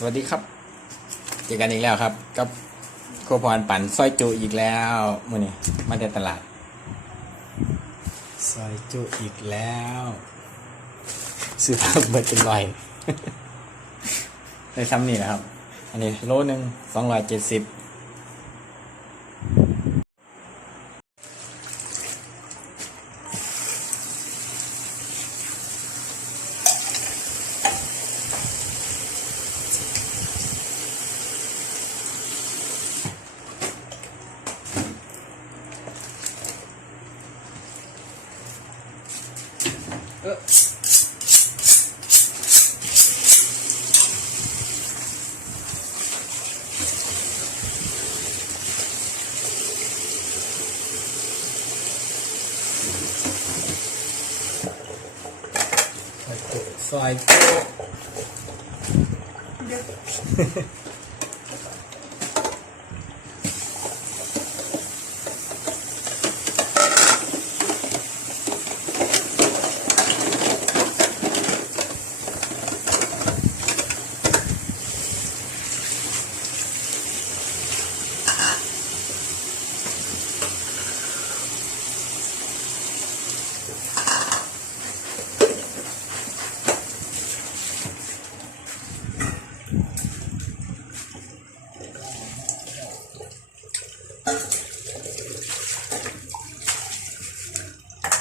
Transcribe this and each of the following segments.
สวัสดีครับ เจอกันอีกแล้วครับ กับโคพรปั่นซอยจุอีกแล้วมื่อนี้มาเดินตลาดซอยจุอีกแล้วซื้อผักเบิดเป็นรอยได้ซ้ำนี่นะครับ อันนี้โลหนึ่งสองร้อยเจ็ดสิบ ซอ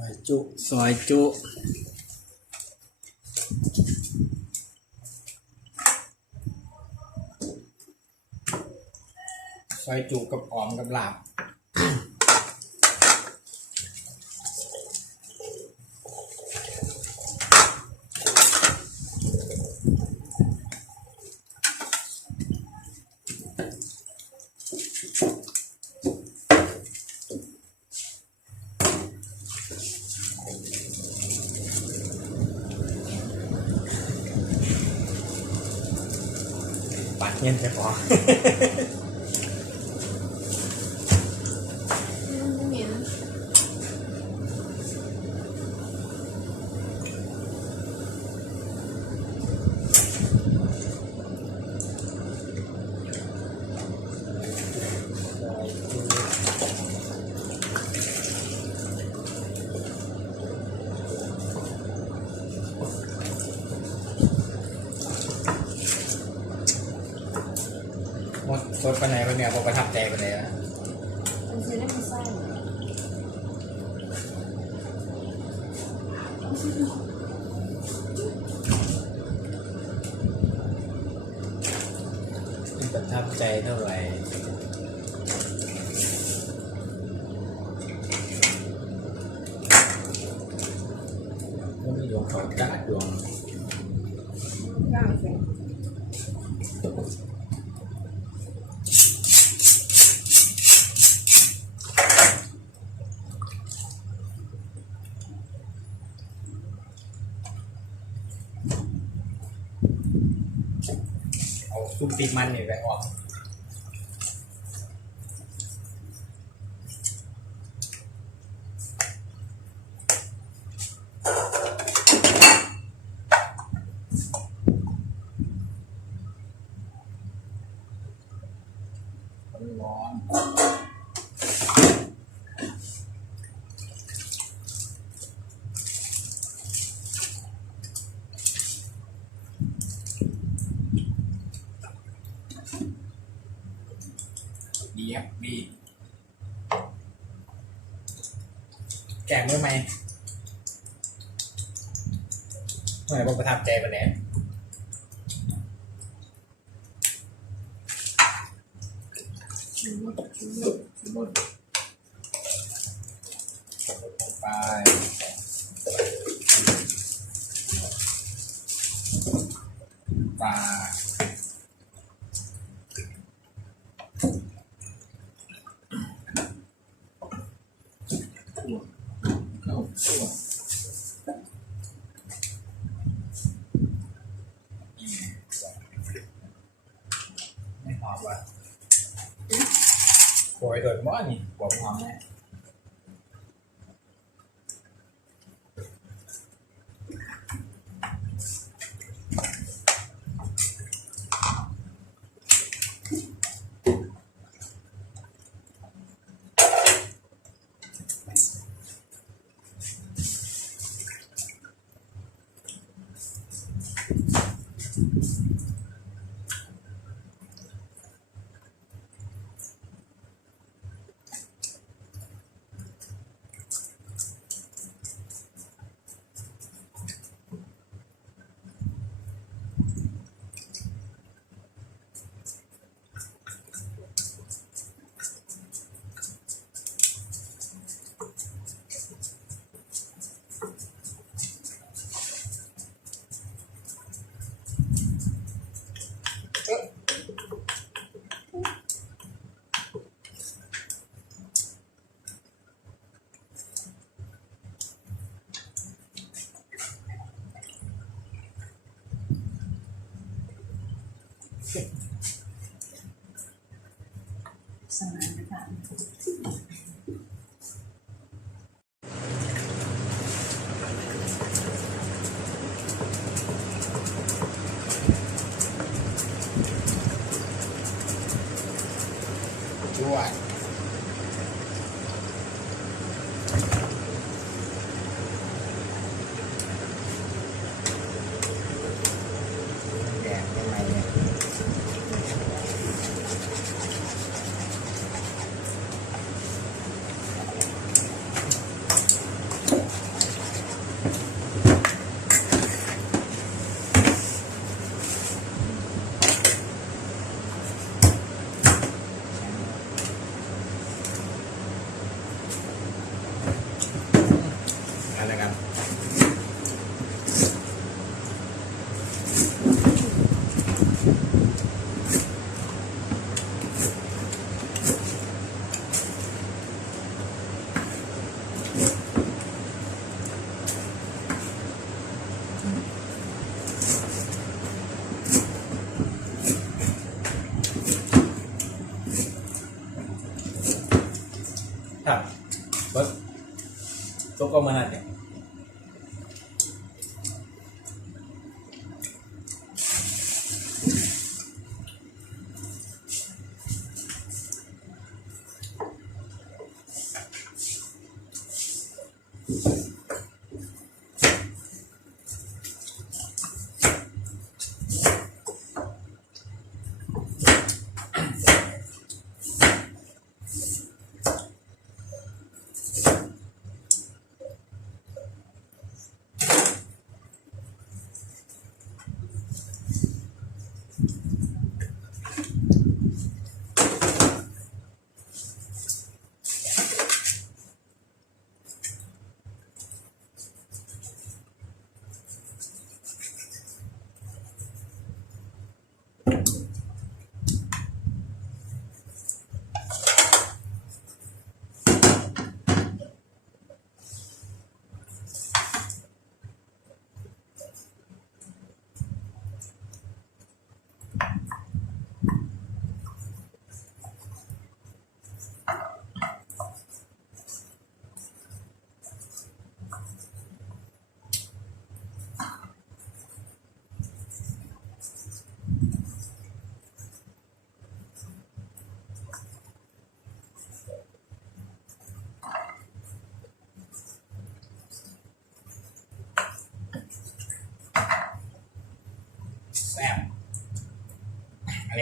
อยจุ ซอยจุซอยจุกับออมกับลาบ ปัดเงินไปพอ เหม็น หมด สดไปไหนไปเนี่ยบอกประทับใจไปไหนนะมันซื้อได้มันไส้ประทับใจเท่าไหร่ก็มีดวงเขากาดวงย่างเสร็ ซุปติมันเนี่ไปออกร้อนดีครับดี แกงด้วยไหมเมื่อไหร่บอกประทับใจไปแล้วชิมหมดชิมหมดชิมหมดไป ปลาข้าวคั่วไม่หอมว่ะ โอยโดดหม้อนี่กวบหอมแน่ สมาน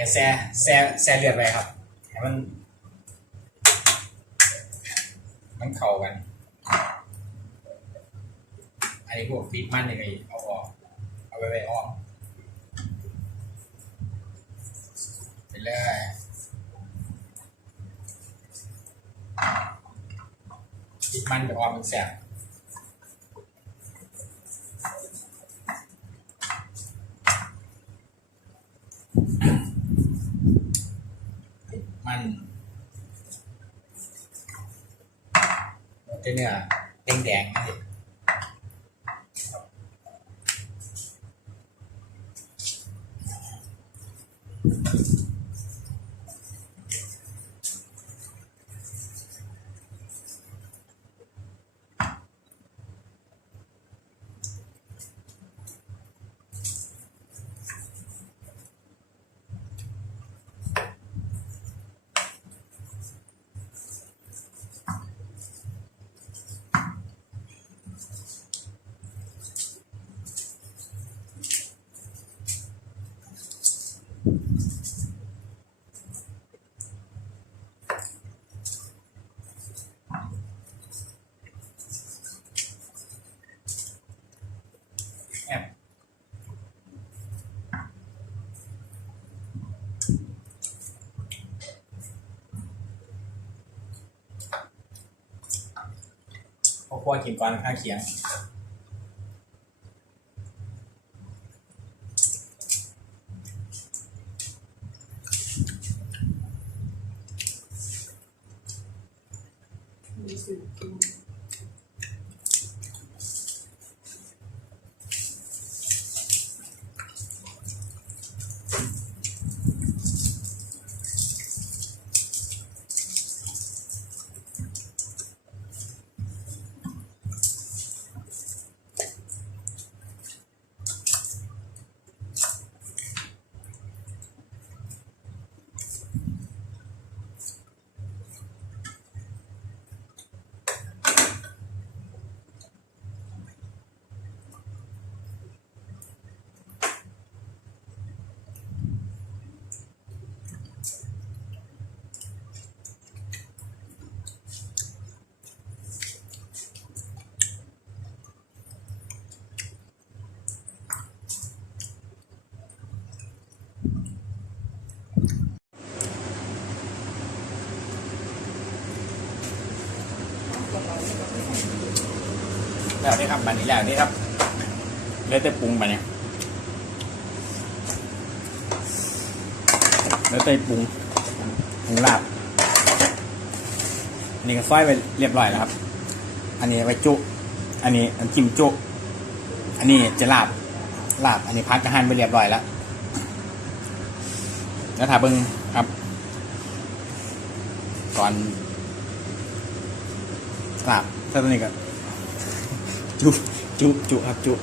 อันนี้แซ่แซ่แซ่เลือดไปครับให้มัน มันเข้ากันอันนี้พวกพริกมันนี่ก็เอาออก เอาไปไว้ออกไปเลยพริกมันเดี๋ยวออกมันแซ่บ มันมันจะเนื้อแดงๆนะ พอคั่วกินก่อนข้างเคียง แล้วนี่ครับบันนี้แล้วนี่ครับเลือแต่ปรุงไปเนี่ยเลือแต่ปรุงปรุงลาบอันนี้ก็ซอยไปเรียบร้อยแล้วครับ อันนี้ไว้จุ อันนี้อันจิ้มจุ อันนี้จะลาบลาบ อันนี้พักกระหันไปเรียบร้อยแล้วแล้วถ้าเบิ้งครับ ก่อนลาบถ้าตัวนี้ก็ จุจุจุครับจุ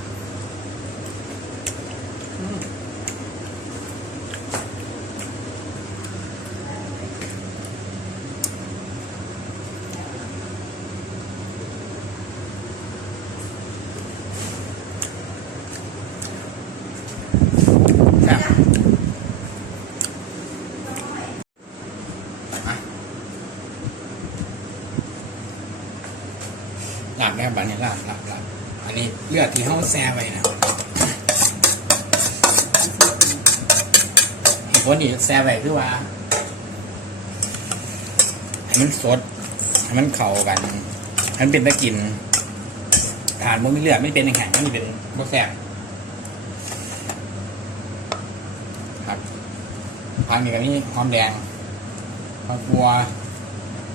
แซ่บมาลาบ นะครับบันนี้ลาบลาบลาบอันนี้เลือดที่เขาแซ่ไว้นะเหตุผลที่แซ่ไว้คือว่าให้มันสดให้มันเข้ากันให้มันเป็นตะกินทานมันไม่เลือดไม่เป็นแข็งๆมันเป็นโมแซ่บครับพักนี้ก็นี่หอมแดงผักบัว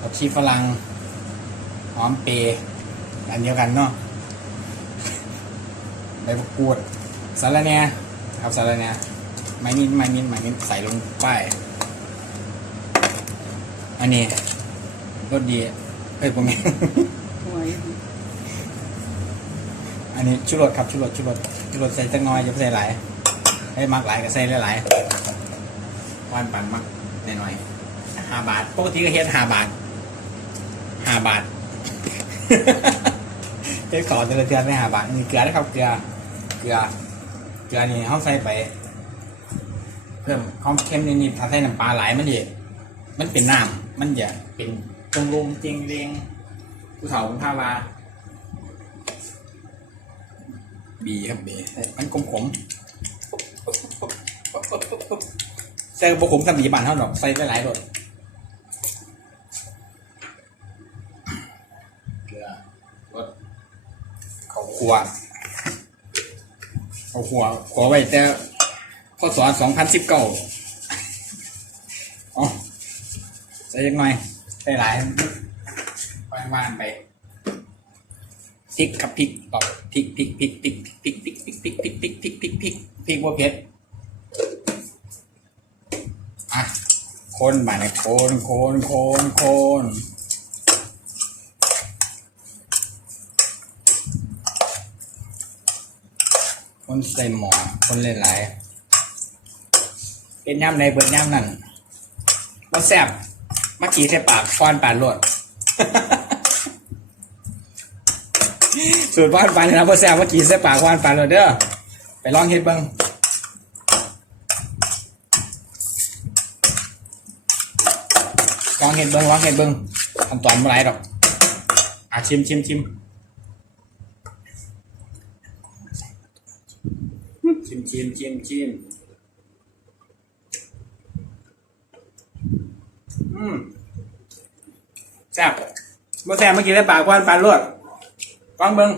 ผักชีฝรั่งหอมเปรย์อันเดียวกันเนาะ ใบมะกรูดสาระแหน่ครับสาระแหน่ไม้มิ้นไม้มิ้นไม้มิ้นใส่ลงไปอันนี้รสดีเอ้ยผมเองอันนี้ชุรสครับชุรสชุรสชุรสใส่จังน้อยอย่ใส่หลายให้มักหลายก็ใส่หลายๆว่านปั่นมักหน่อยๆห้าบาทปกติก็เฮ็ดห้าบาทห้าบาทเฮ็ดขอแต่ละเทือนไม่ห้าบาทนนี้เกลือนะครับเกลือ เกลือ เกลือนี่เขาใส่ไป เพิ่มความเค็มนิดๆถ้าใส่น้ำปลาหลายมันจะมันเป็นน้ำมันจะเป็นตรงลมจริงเรียงผู้เฒ่าคุณพาวาบีครับบีมันขมขมใส่บะขมกับบีบานเท่าดอกใส่ไปหลายรสเกลือรสข้าวคั่ว ข้าหัวขอไว้แต่พศสอบสองพันสิบเก้าอ๋อใส่ยังไงใส่หลายไปว่านไปพริกครับพริกตอบพริกพริกพริกพริกพริกพริกพริกพริกพริกพริกพริกพริกพริกพริกว่าเผ็ดอะคนมาเนี่ยโคนโคนโคนโคน คนใส่หมอคนเล่นหลายเป็นย่ำในเบิดย่ำนั่นว่าแซ่บมาขี่ใส่ปากฟอนปานรวดสูตรว่านปานนะพ่อแซ่บว่าขี่ใส่ปากว่านปานรวดเด้อไปลองเฮ็ดบิ่งลองเฮ็ดเบิ่งลองเฮ็ดเบิ่งขั้นตอนบ่หลายดอกอะชิมชิมชิม ชิมชิมชิมชิมอืมแซ่บบ่แซ่บเมื่อกี้ได้ปากว่านปลาลวดฟังเบิ้ง